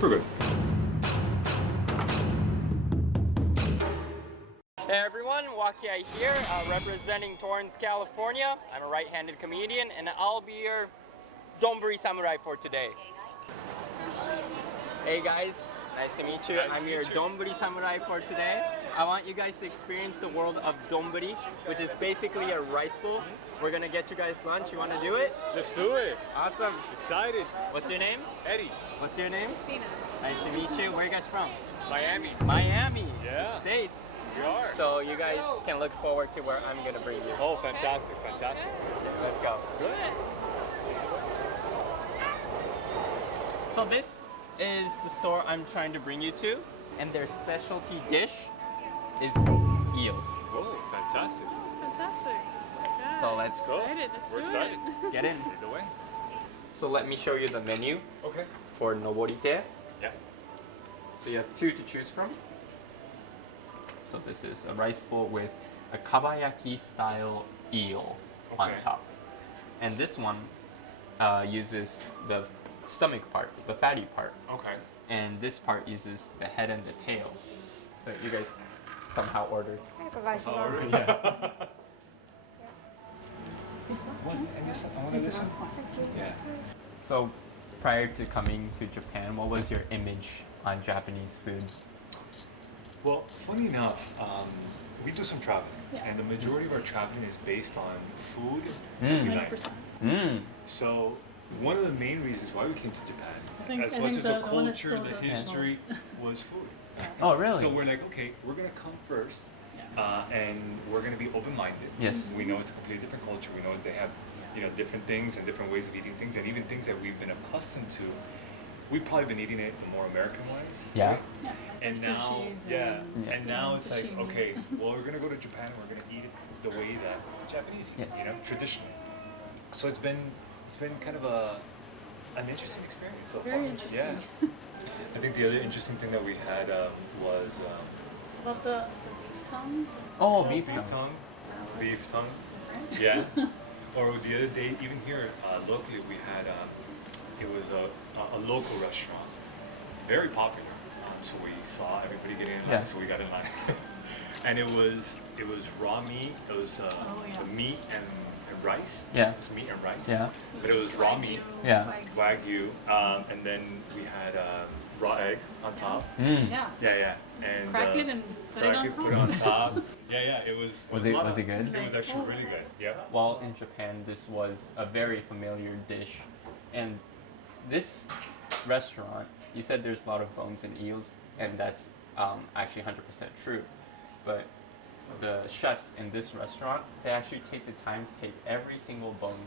Super good. Hey everyone, Wakiai here, representing Torrance, California. I'm a right-handed comedian, and I'll be your Donburi samurai for today. Hey guys, nice to meet you. Nice to I'm meet your you. Donburi samurai for today. I want you guys to experience the world of Donburi, which is basically a rice bowl. We're gonna get you guys lunch. You wanna do it? Let's do it. Awesome. Excited. What's your name? Eddie. What's your name? Christina. Nice to meet you. Where are you guys from? Miami. Miami, Yeah. the States. We are. So you guys can look forward to where I'm gonna bring you. Oh, fantastic, fantastic. Let's go. Good. So this is the store I'm trying to bring you to, and their specialty dish is eels. Oh, fantastic. Fantastic. Yeah. So let's Go. Excited. Let's We're do excited. it. get in. Lead the way. So let me show you the menu Okay. for Noborite. Yeah. So you have two to choose from. So this is a rice bowl with a kabayaki style eel on Okay. top. And this one uses the stomach part, the fatty part. Okay. And this part uses the head and the tail. So you guys somehow ordered. Yeah. And this one. Yeah. So prior to coming to Japan, what was your image on Japanese food? Well, funny enough, we do some traveling, Yeah. and the majority of our traveling is based on food. Mm. that we like. 100%. Mm. So one of the main reasons why we came to Japan, think- as I much think as the the one that culture, sold the us history, most. was food. Oh, really? So we're like, okay, we're gonna come first, and we're gonna be open-minded. Yes. We know it's a completely different culture. We know that they have, different things and different ways of eating things, and even things that we've been accustomed to. We've probably been eating it the more American ways. Yeah. right? Yeah. And now, Sushis yeah, Yeah. and now it's like, sashimis. okay, well, we're gonna go to Japan. We're gonna eat it the way that Japanese eat, Yes. traditionally. So it's been kind of an interesting experience so Very far. interesting. Yeah. I think the other interesting thing that we had was About the beef tongue. Oh, beef beef tongue. tongue. That Beef was tongue. different. Yeah. Or the other day, even here locally, we had it was a local restaurant, very popular. So we saw everybody getting in line, Yeah. so we got in line. And it was raw meat. It was Oh, yeah. the meat and rice. Yeah. It was meat and rice. Yeah. But it was raw meat, Yeah. wagyu, and then we had raw egg on top. Mm. Yeah. Yeah. And Crack it and put it crack on it, top. put it on top. Yeah. It was. Was a it- lot was of- it good? It was actually really good. Yeah. While in Japan, this was a very familiar dish. And this restaurant, you said there's a lot of bones and eels, and that's actually 100% true. But the chefs in this restaurant, they actually take the time to take every single bone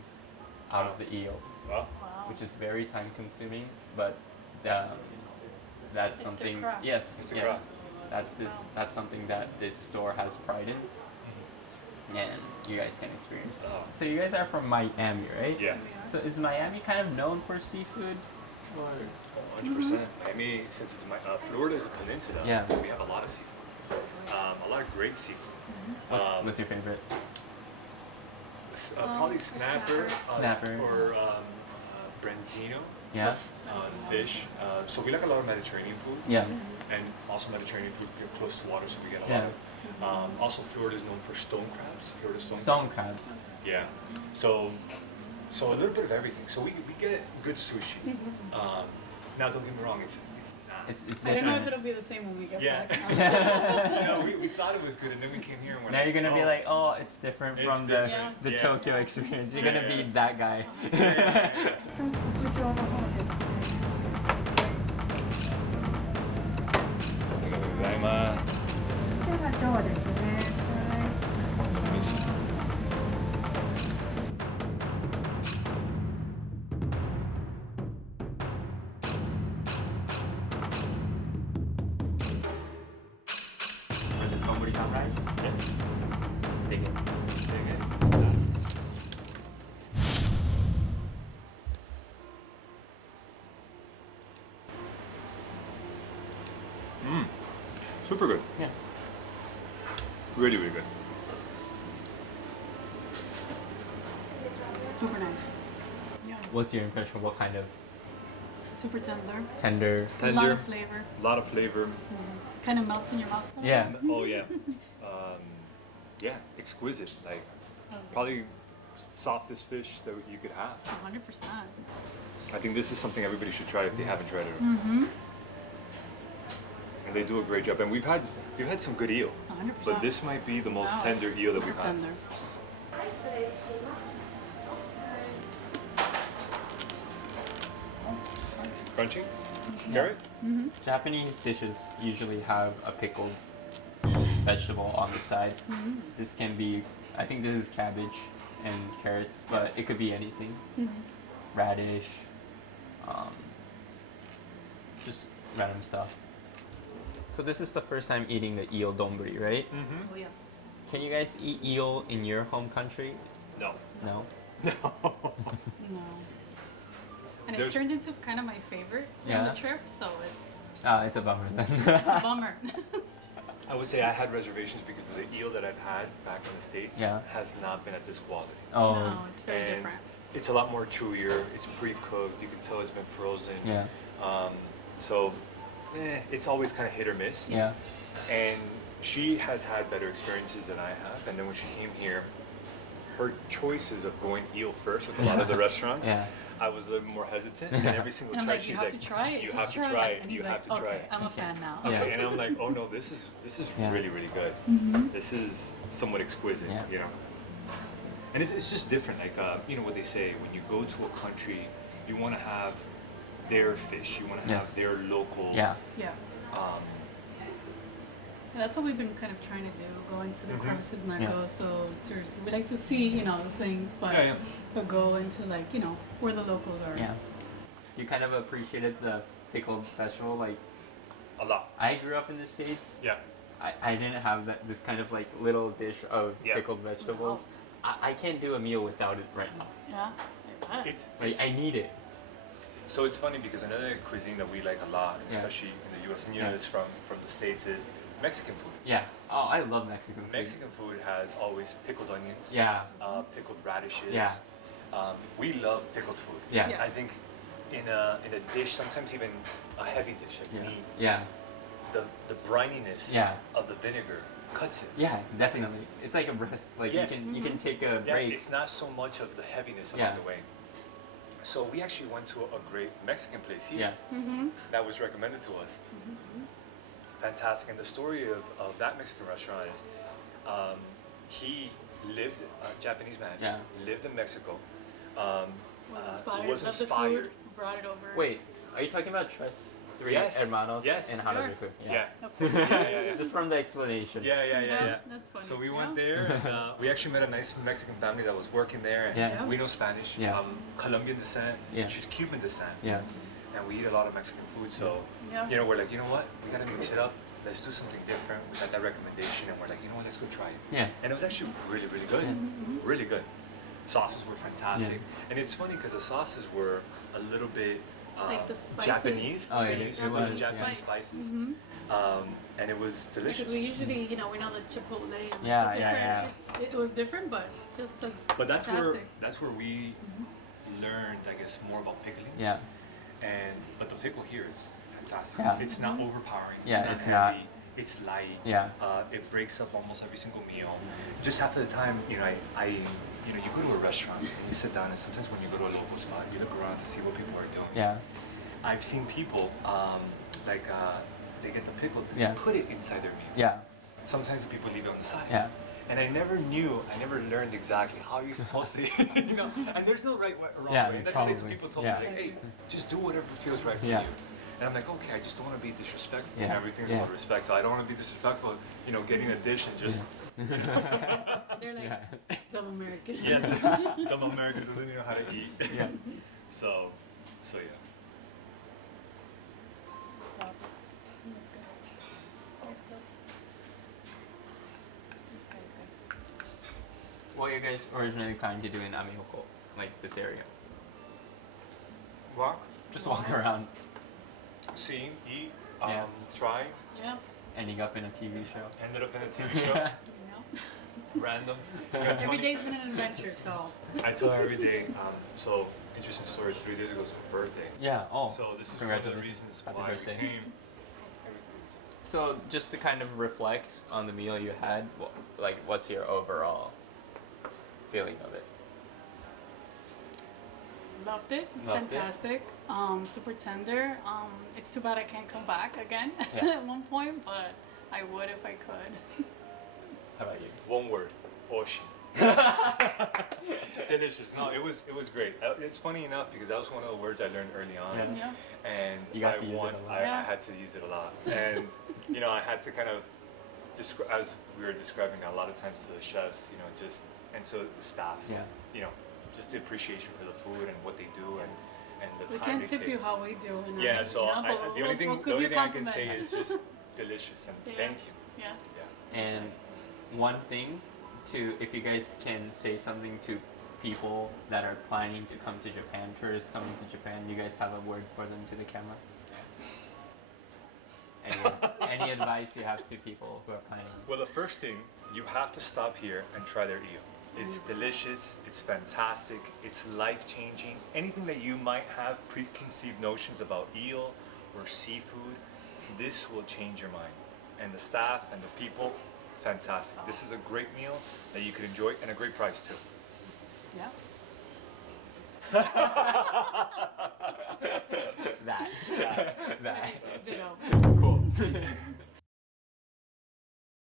out of the eel, Well, Wow. which is very time consuming, but that's It's their something, craft. yes, It's their yes. craft. That's something that this store has pride in, and you guys can experience that. Oh. So you guys are from Miami, right? yeah. So is Miami kind of known for seafood? Or 100%. Miami, since it's Florida is a peninsula, Yeah. we have a lot of seafood. A lot of great seafood. what's your favorite? Probably snapper, Snapper. or branzino Yeah. fish. So we like a lot of Mediterranean food, Yeah. and also Mediterranean food. We're close to water, so we get a Yeah. lot of. Also, Florida is known for stone crabs. Florida Stone crabs. Yeah. So a little bit of everything. So we get good sushi. Now, don't get me wrong. It's not. It's I don't know if different. it'll be the same when we get Yeah. back. We thought it was good, and then we came here and we're Now like, you're gonna be oh. like, oh, it's different It's from different. the Yeah. Tokyo experience. You're Yeah, gonna be yeah. that guy. 特徴の方ですね。ありがとうございます。では上ですね。はい。美味しい。Was it Donburi sunrise? Yes. Let's dig in. Let's dig in. Yes. Super good. Yeah. Really, really good. Super nice. Yeah. What's your impression? What kind of Super tender. Tender. A lot of flavor. A lot of flavor. Kind of melts in your mouth. though. Yeah. Oh yeah. Yeah, exquisite. Like probably softest fish that you could have. 100%. I think this is something everybody should try if they haven't tried it. Mm-hmm. And they do a great job. And we've had some good eel, 100%. but this might be the most Wow, tender it's eel that super we've had. tender. Crunchy? Carrot? Japanese dishes usually have a pickled vegetable on the side. This can be, I think this is cabbage and carrots, but it could be anything. Radish, just random stuff. So this is the first time eating the eel donburi, right? Oh yeah. Can you guys eat eel in your home country? No. No? No. No. And There's- it's turned into kind of my favorite on Yeah. the trip, so it's It's a bummer then. a bummer. I would say I had reservations because of the eel that I've had back in the States Yeah. has not been at this quality. Oh, No, it's very And different. it's a lot more chewier. It's pre-cooked. You can tell it's been frozen. yeah, So it's always kind of hit or miss. yeah, And she has had better experiences than I have. And then when she came here, her choices of going eel first with a lot of the restaurants, yeah. I was a little more hesitant. And every single And I'm try, like, you she's have like, to try it. you just have to try try it. it. And You he's have like, to try okay, it. I'm a fan now. Yeah. Okay, and I'm like, oh no, this is Yeah. really, really good. This is somewhat exquisite, Yeah. you know. And it's just different. Like you know what they say, when you go to a country, you want to have their fish. You want to Yes. have their local. Yeah. Yeah. Um, Yeah, that's what we've been kind of trying to do, go into the crevices and Yeah. go. So seriously, we like to see, things, but Yeah, yeah. but go into where the locals are. Yeah. You kind of appreciated the pickled vegetable. Like, a lot. I grew up in the States. Yeah. I didn't have this kind of like little dish of Yeah. pickled vegetables. I can't do a meal without it right now. Yeah. I bet. It's Like, I need it. so it's funny because another cuisine that we like a lot, Yeah. especially in the U.S. and Yeah. is from the States, is Mexican food. Yeah. Oh, I love Mexican food. Mexican food has always pickled onions. Yeah. Pickled radishes. Yeah. We love pickled food. Yeah. Yeah. I think in a dish, sometimes even a heavy dish like Yeah. meat, Yeah. the brininess Yeah. of the vinegar cuts it. Yeah. Definitely. It's like a rest. Like Yes. you can take a Yeah, break. it's not so much of the heaviness along Yeah. the way. So we actually went to a great Mexican place here Yeah. Mm-hmm. that was recommended to us. Fantastic. And the story of that Mexican restaurant is he lived, a Japanese man, Yeah. lived in Mexico. Was inspired. was Loved inspired. the food. Brought it over. Wait, are you talking about Tres Three Yes. Hermanos Yes. in Sure. Harajuku? Yeah. Okay. Just from the explanation. Yeah. That's funny. So we Yeah. went there, and we actually met a nice Mexican family that was working there. And Yeah. we know Spanish. Yeah. Colombian descent. Yeah. She's Cuban descent. Yeah. And we eat a lot of Mexican food. So, Yeah. we're like, you know what? We gotta mix it up. Let's do something different. We got that recommendation, and we're like, you know what? Let's go try it. Yeah. And it was actually really, really good. Really good. Sauces were fantastic. And it's funny because the sauces were a little bit Like the spices. Japanese. Oh, yeah, You it see was, the Japanese yeah. spices. Mm-hmm. And it was delicious. Because we usually, we know the chipotle. And Yeah, the yeah, different- It was different, but just as But that's fantastic. where we learned, I guess, more about pickling. Yeah. But the pickle here is fantastic. Yeah. It's not overpowering. Yeah, it's it's not not. heavy. It's light. Yeah. It breaks up almost every single meal. Just half of the time, you go to a restaurant and you sit down, and sometimes when you go to a local spot, you look around to see what people are doing. Yeah. I've seen people they get the pickle, and Yeah. they put it inside their meal. Yeah. Sometimes the people leave it on the side. Yeah. And I never learned exactly how you're supposed to, and there's no right way or wrong Yeah, way. And that's what probably. people told Yeah. me, like, hey, just do whatever feels right for Yeah. you. And I'm like, okay, I just don't want to be disrespectful. Yeah. Everything's Yeah. about respect, so I don't want to be disrespectful, getting a dish and just, They're like Yeah. dumb American. dumb American doesn't even know how to eat. Yeah. So yeah. That's good. Nice stuff. This guy's good. What are you guys originally planning to do in Amihoko, like this area? Walk, Just walk around, seeing, eat, Yeah. try, Yeah. ending up in a TV show. ended up in a TV show, random. Every day's been an adventure, so. I tell her every day. So interesting story. 3 days ago was my birthday. Yeah. Oh. So this is one of the congratulations. reasons Happy why birthday. we came. So just to kind of reflect on the meal you had, like what's your overall feeling of it? Loved it. Loved it. Fantastic. Super tender. It's too bad I can't come back again Yeah. at one point, but I would if I could. How about you? One word, oshi. Delicious. No, it was great. It's funny enough because that was one of the words I learned early on, Yeah. Yeah. and You got to use it a lot. I Yeah. had to use it a lot, and I had to kind of describe, as we were describing a lot of times to the chefs, just and to the staff, Yeah. just the appreciation for the food and what they do and the We time can't they tip take. you how we do. And Yeah, so but the only thing we'll give you I can say compliments. is just delicious and Yeah. thank you. Yeah. Yeah. And one thing if you guys can say something to people that are planning to come to Japan, tourists coming to Japan, you guys have a word for them to the camera? Any advice you have to people who are planning? Well, the first thing, you have to stop here and try their eel. It's 100%. delicious, it's fantastic, it's life-changing. Anything that you might have preconceived notions about eel or seafood, this will change your mind. And the staff and the people, fantastic. This is a great meal that you could enjoy and a great price too. Yeah. That. Ditto. Cool.